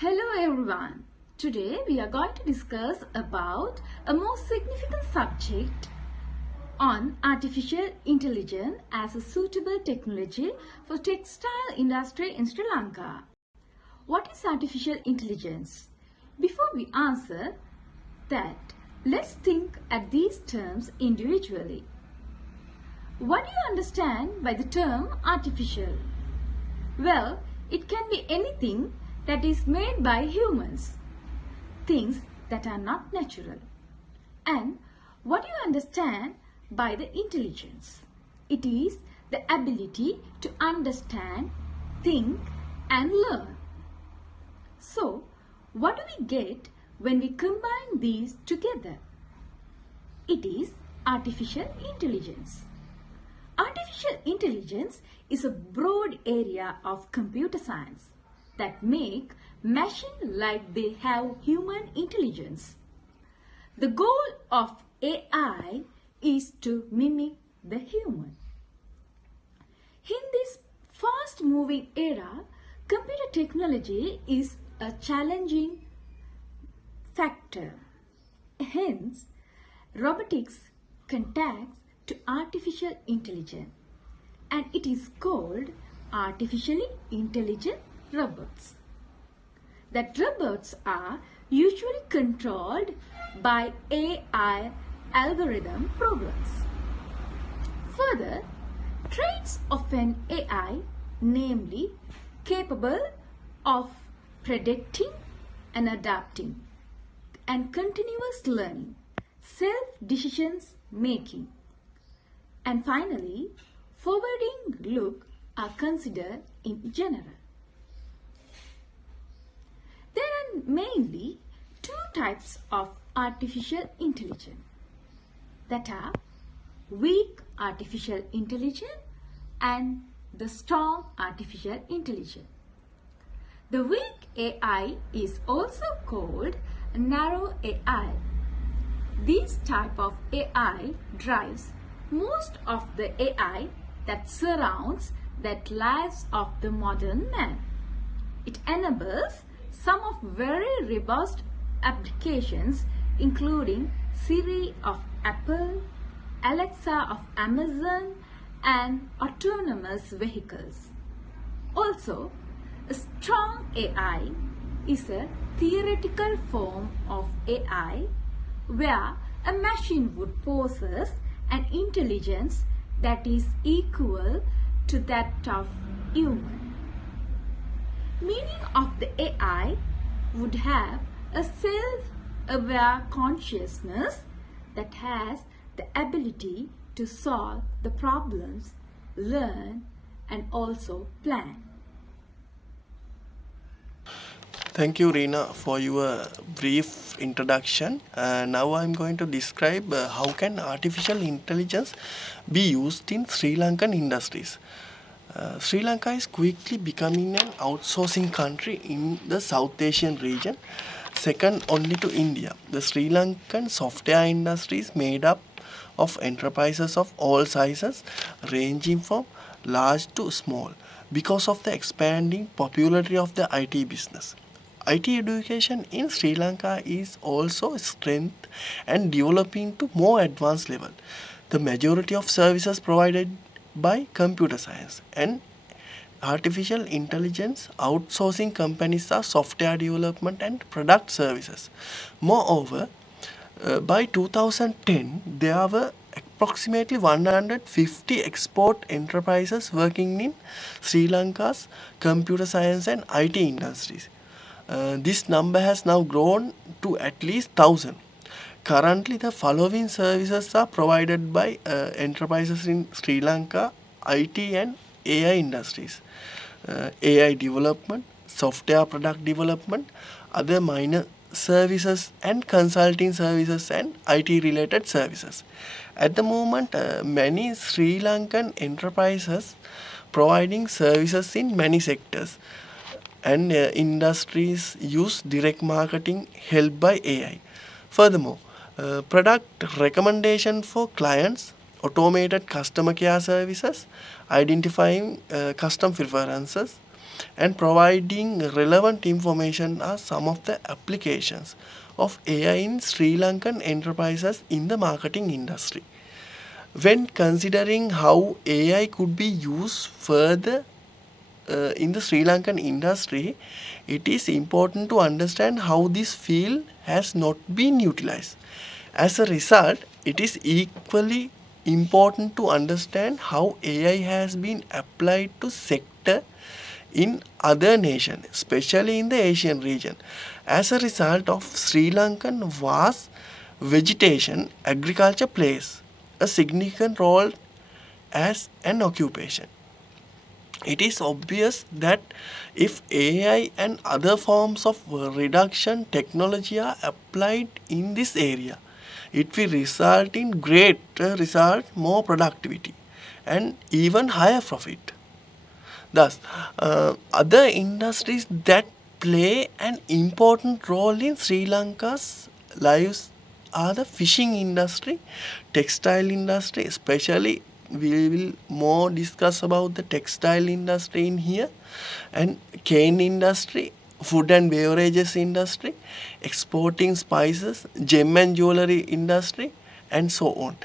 Hello everyone. Today we are going to discuss about a more significant subject on artificial intelligence as a suitable technology for textile industry in Sri Lanka. What is artificial intelligence? Before we answer that, let's think at these terms individually. What do you understand by the term artificial? Well, it can be anything that is made by humans, things that are not natural. And what do you understand by the intelligence? It is the ability to understand, think and learn. So, what do we get when we combine these together? It is artificial intelligence. Artificial intelligence is a broad area of computer science that make machines like they have human intelligence. The goal of AI is to mimic the human. In this fast-moving era, computer technology is a challenging factor. Hence, robotics contacts to artificial intelligence, and it is called artificially intelligent robots. That robots are usually controlled by AI algorithm programs. Further, traits of an AI, namely capable of predicting and adapting and continuous learning, self-decisions making, and finally, forwarding look are considered in general. There are mainly two types of artificial intelligence, that are weak artificial intelligence and the strong artificial intelligence. The weak AI is also called narrow AI. This type of AI drives most of the AI that surrounds the lives of the modern man. It enables some of very robust applications including Siri of Apple, Alexa of Amazon and autonomous vehicles. Also, a strong AI is a theoretical form of AI where a machine would possess an intelligence that is equal to that of human. Meaning of the AI would have a self-aware consciousness that has the ability to solve the problems, learn and also plan. Thank you, Reena, for your brief introduction. Now I'm going to describe how can artificial intelligence be used in Sri Lankan industries. Sri Lanka is quickly becoming an outsourcing country in the South Asian region, second only to India. The Sri Lankan software industry is made up of enterprises of all sizes, ranging from large to small, because of the expanding popularity of the IT business. IT education in Sri Lanka is also strength and developing to more advanced level. The majority of services provided by computer science and artificial intelligence outsourcing companies are software development and product services. Moreover, by 2010, there were approximately 150 export enterprises working in Sri Lanka's computer science and IT industries. This number has now grown to at least 1,000. Currently, the following services are provided by enterprises in Sri Lanka, IT and AI industries. AI development, software product development, other minor services and consulting services and IT related services. At the moment, many Sri Lankan enterprises providing services in many sectors and industries use direct marketing helped by AI. Furthermore, product recommendation for clients, automated customer care services, identifying custom preferences, and providing relevant information are some of the applications of AI in Sri Lankan enterprises in the marketing industry. When considering how AI could be used further in the Sri Lankan industry, it is important to understand how this field has not been utilized. As a result, it is equally important to understand how AI has been applied to sector in other nations, especially in the Asian region. As a result of Sri Lankan vast vegetation, agriculture plays a significant role as an occupation. It is obvious that if AI and other forms of reduction technology are applied in this area, it will result in greater result, more productivity, and even higher profit. Thus, other industries that play an important role in Sri Lanka's lives are the fishing industry, textile industry, especially we will more discuss about the textile industry in here, and cane industry, food and beverages industry, exporting spices, gem and jewelry industry, and so on.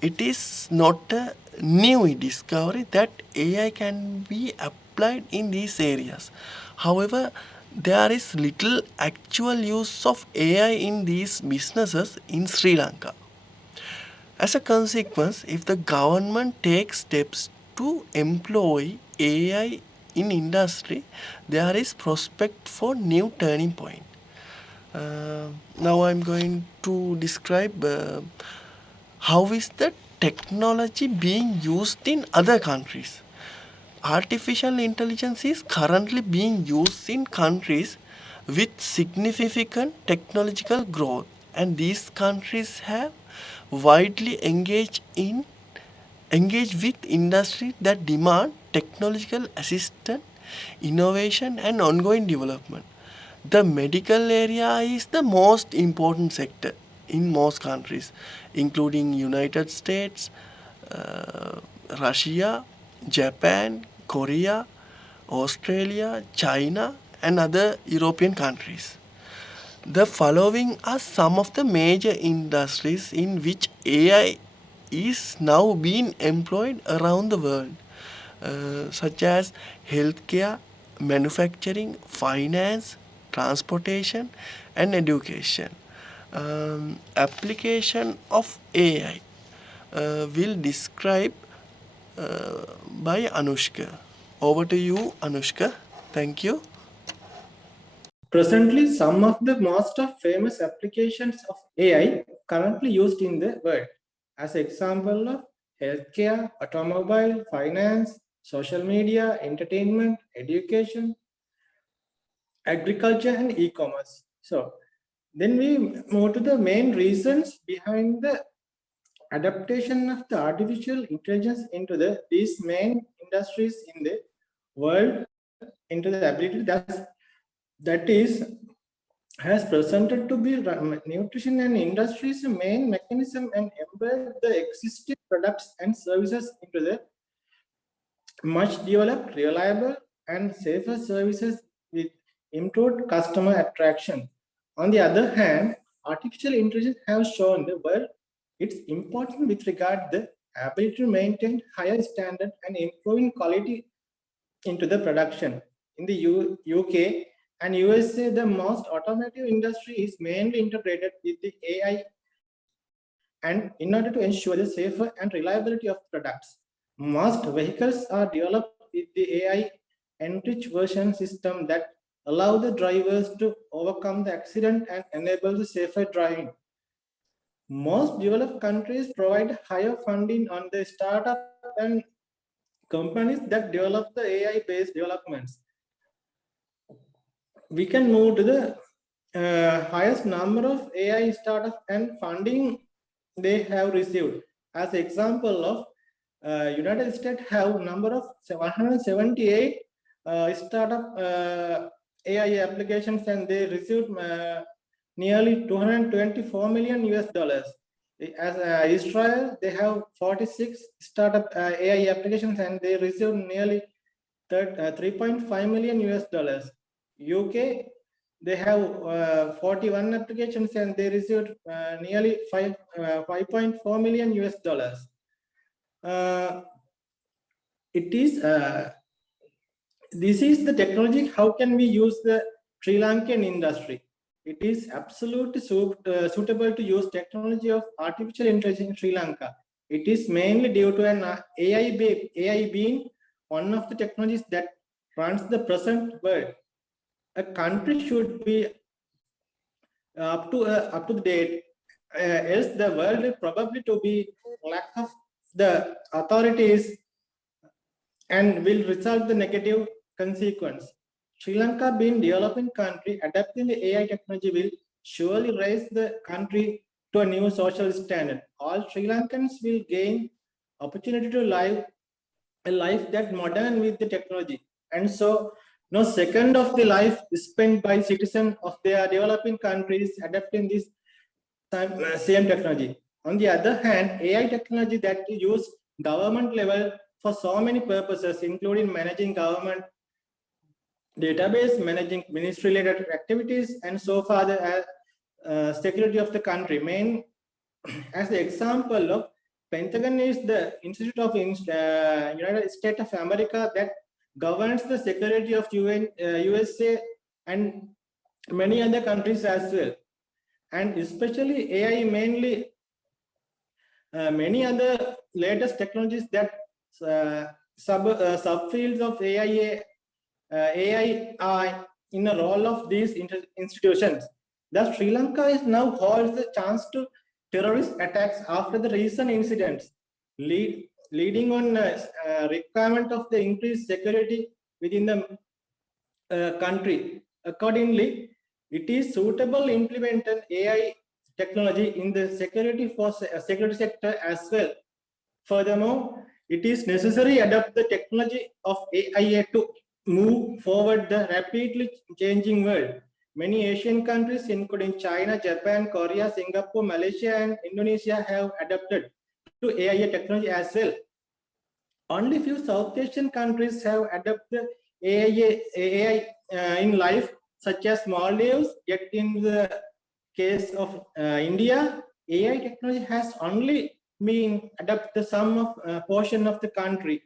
It is not a new discovery that AI can be applied in these areas. However, there is little actual use of AI in these businesses in Sri Lanka. As a consequence, if the government takes steps to employ AI in industry, there is prospect for new turning point. Now I'm going to describe how is the technology being used in other countries. Artificial intelligence is currently being used in countries with significant technological growth, and these countries have widely engaged with industries that demand technological assistance, innovation, and ongoing development. The medical area is the most important sector in most countries, including United States, uh, Russia, Japan, Korea, Australia, China, and other European countries. The following are some of the major industries in which AI is now being employed around the world, such as healthcare, manufacturing, finance, transportation, and education. Application of AI will describe by Anushka. Over to you, Anushka. Thank you. Presently, some of the most famous applications of AI currently used in the world, as example of healthcare, automobile, finance, social media, entertainment, education, agriculture, and e-commerce. So then we move to the main reasons behind the adaptation of the artificial intelligence into these main industries in the world, into the ability that is has presented to be nutrition and industry's main mechanism and embed the existing products and services into the much developed, reliable, and safer services with improved customer attraction. On the other hand, artificial intelligence has shown the world its importance with regard the ability to maintain higher standard and improving quality into the production. In the UK and USA, the most automotive industry is mainly integrated with the AI and in order to ensure the safer and reliability of products. Most vehicles are developed with the AI enriched version system that allow the drivers to overcome the accident and enable the safer driving. Most developed countries provide higher funding on the startup and companies that develop the AI-based developments. We can move to the highest number of AI startups and funding they have received. As example of United States have number of 178 startup AI applications and they received nearly 224 million US dollars. As Israel, they have 46 startup AI applications and they received nearly 3.5 million US dollars. UK, they have 41 applications and they received nearly 5.4 million US dollars. It is this is the technology. How can we use the Sri Lankan industry? It is absolutely suitable to use technology of artificial intelligence in Sri Lanka. It is mainly due to an AI being one of the technologies that runs the present world. A country should be up to the date, else the world will probably to be lack of the authorities and will result the negative consequence. Sri Lanka being developing country, adapting the AI technology will surely raise the country to a new social standard. All Sri Lankans will gain opportunity to live a life that modern with the technology. And so no second of the life is spent by citizens of their developing countries adapting this same technology. On the other hand, AI technology that is used government level for so many purposes, including managing government database, managing ministry-related activities, and so far the security of the country. Main as the example of Pentagon is the Institute of United States of America that governs the security of USA and many other countries as well. And especially AI mainly many other latest technologies that subfields of AI are in a role of these institutions. Thus, Sri Lanka is now holds the chance to terrorist attacks after the recent incidents, leading on requirement of the increased security within the country. Accordingly, it is suitable implement an AI technology in the security sector as well. Furthermore, it is necessary to adapt the technology of AI to move forward the rapidly changing world. Many Asian countries, including China, Japan, Korea, Singapore, Malaysia, and Indonesia, have adapted to AI technology as well. Only few South Asian countries have adopted AI in life, such as Maldives. Yet in the case of India, AI technology has only been adopted some of portion of the country.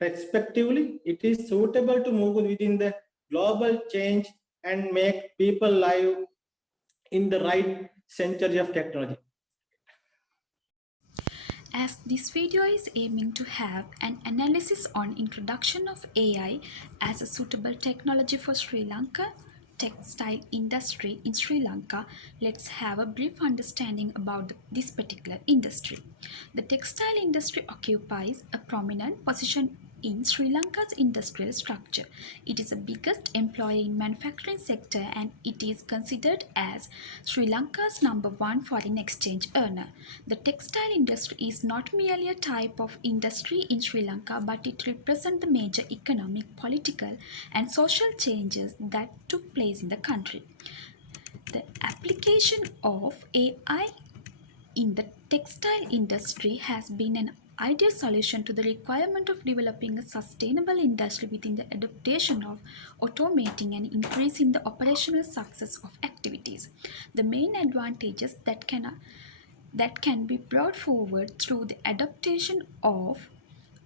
Respectively, it is suitable to move within the global change and make people live in the right century of technology. As this video is aiming to have an analysis on introduction of AI as a suitable technology for Sri Lanka textile industry in Sri Lanka, let's have a brief understanding about this particular industry. The textile industry occupies a prominent position in Sri Lanka's industrial structure. It is the biggest employer in manufacturing sector and it is considered as Sri Lanka's #1 foreign exchange earner. The textile industry is not merely a type of industry in Sri Lanka, but it represents the major economic, political and social changes that took place in the country. The application of AI in the textile industry has been an ideal solution to the requirement of developing a sustainable industry within the adaptation of automating and increasing the operational success of activities. The main advantages that can be brought forward through the adaptation of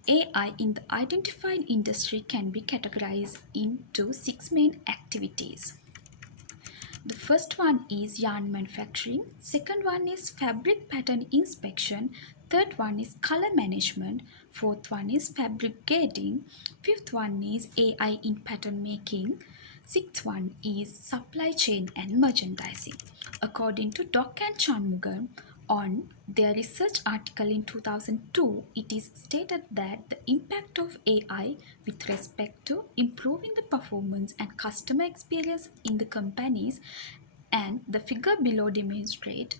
AI in the identified industry can be categorized into 6 main activities. The first one is yarn manufacturing, second one is fabric pattern inspection, third one is color management, fourth one is fabric grading, fifth one is AI in pattern making, sixth one is supply chain and merchandising. According to Dock and Chanmugar, on their research article in 2002, it is stated that the impact of AI with respect to improving the performance and customer experience in the companies and the figure below demonstrate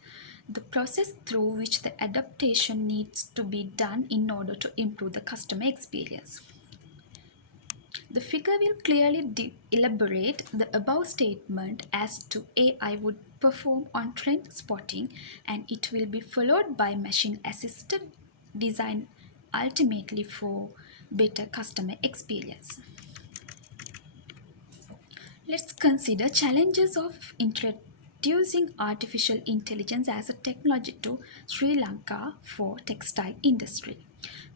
the process through which the adaptation needs to be done in order to improve the customer experience. The figure will clearly elaborate the above statement as to AI would perform on trend spotting and it will be followed by machine assisted design ultimately for better customer experience. Let's consider challenges of introducing artificial intelligence as a technology to Sri Lanka for textile industry.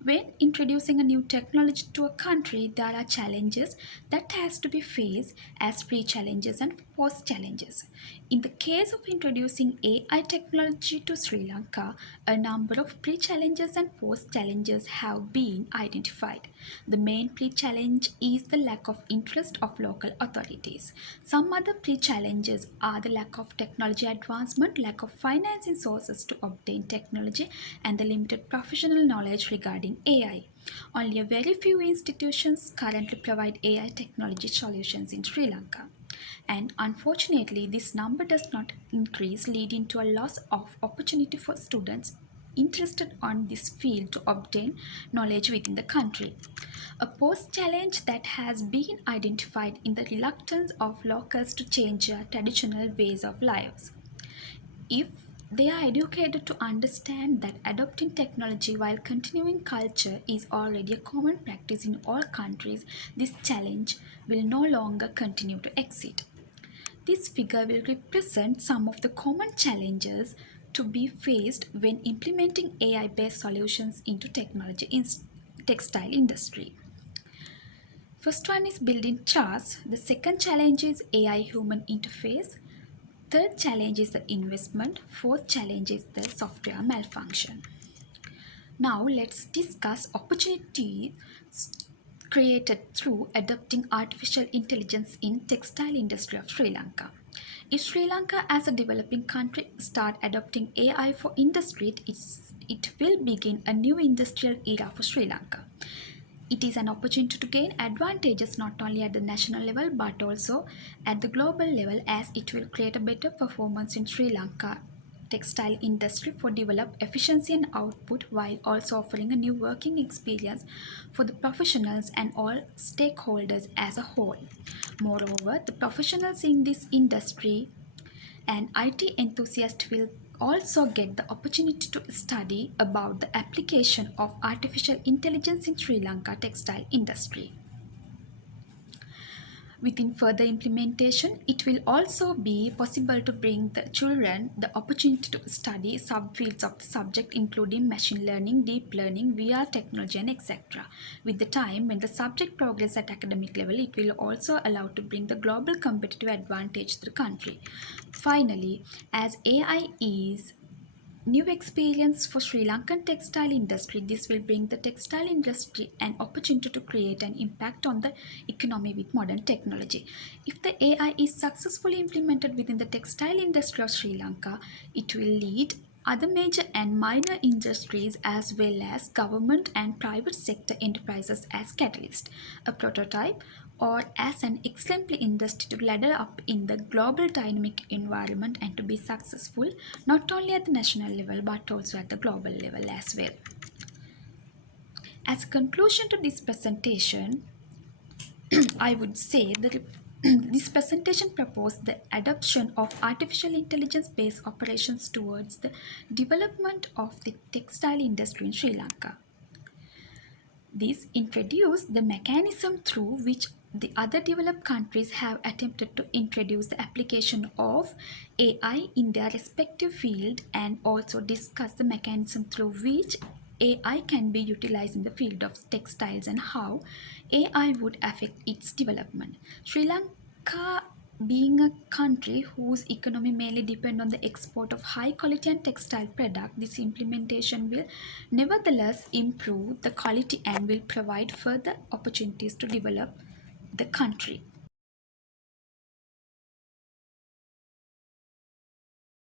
When introducing a new technology to a country, there are challenges that has to be faced as pre-challenges and post-challenges. In the case of introducing AI technology to Sri Lanka, a number of pre-challenges and post-challenges have been identified. The main pre-challenge is the lack of interest of local authorities. Some other pre-challenges are the lack of technology advancement, lack of financing sources to obtain technology, and the limited professional knowledge regarding AI. Only a very few institutions currently provide AI technology solutions in Sri Lanka. And unfortunately, this number does not increase, leading to a loss of opportunity for students interested on this field to obtain knowledge within the country. A post challenge that has been identified in the reluctance of locals to change their traditional ways of lives. If they are educated to understand that adopting technology while continuing culture is already a common practice in all countries, this challenge will no longer continue to exist. This figure will represent some of the common challenges to be faced when implementing AI-based solutions into technology in textile industry. First one is building charts. The second challenge is AI human interface. Third challenge is the investment. Fourth challenge is the software malfunction. Now let's discuss opportunities created through adopting artificial intelligence in textile industry of Sri Lanka. If Sri Lanka as a developing country start adopting AI for industry, it will begin a new industrial era for Sri Lanka. It is an opportunity to gain advantages not only at the national level but also at the global level, as it will create a better performance in Sri Lanka textile industry for develop efficiency and output, while also offering a new working experience for the professionals and all stakeholders as a whole. Moreover, the professionals in this industry and IT enthusiasts will also get the opportunity to study about the application of artificial intelligence in Sri Lanka textile industry. Within further implementation, it will also be possible to bring the children the opportunity to study subfields of the subject including machine learning, deep learning, VR technology and etc. With the time, when the subject progresses at academic level, it will also allow to bring the global competitive advantage to the country. Finally, as AI is new experience for Sri Lankan textile industry, this will bring the textile industry an opportunity to create an impact on the economy with modern technology. If the AI is successfully implemented within the textile industry of Sri Lanka, it will lead other major and minor industries as well as government and private sector enterprises as catalyst, a prototype, or as an exemplary industry to ladder up in the global dynamic environment and to be successful not only at the national level but also at the global level as well. As a conclusion to this presentation, I would say that this presentation proposed the adoption of artificial intelligence based operations towards the development of the textile industry in Sri Lanka. This introduced the mechanism through which the other developed countries have attempted to introduce the application of AI in their respective field, and also discuss the mechanism through which AI can be utilized in the field of textiles and how AI would affect its development. Sri Lanka being a country whose economy mainly depend on the export of high quality and textile product, this implementation will nevertheless improve the quality and will provide further opportunities to develop the country.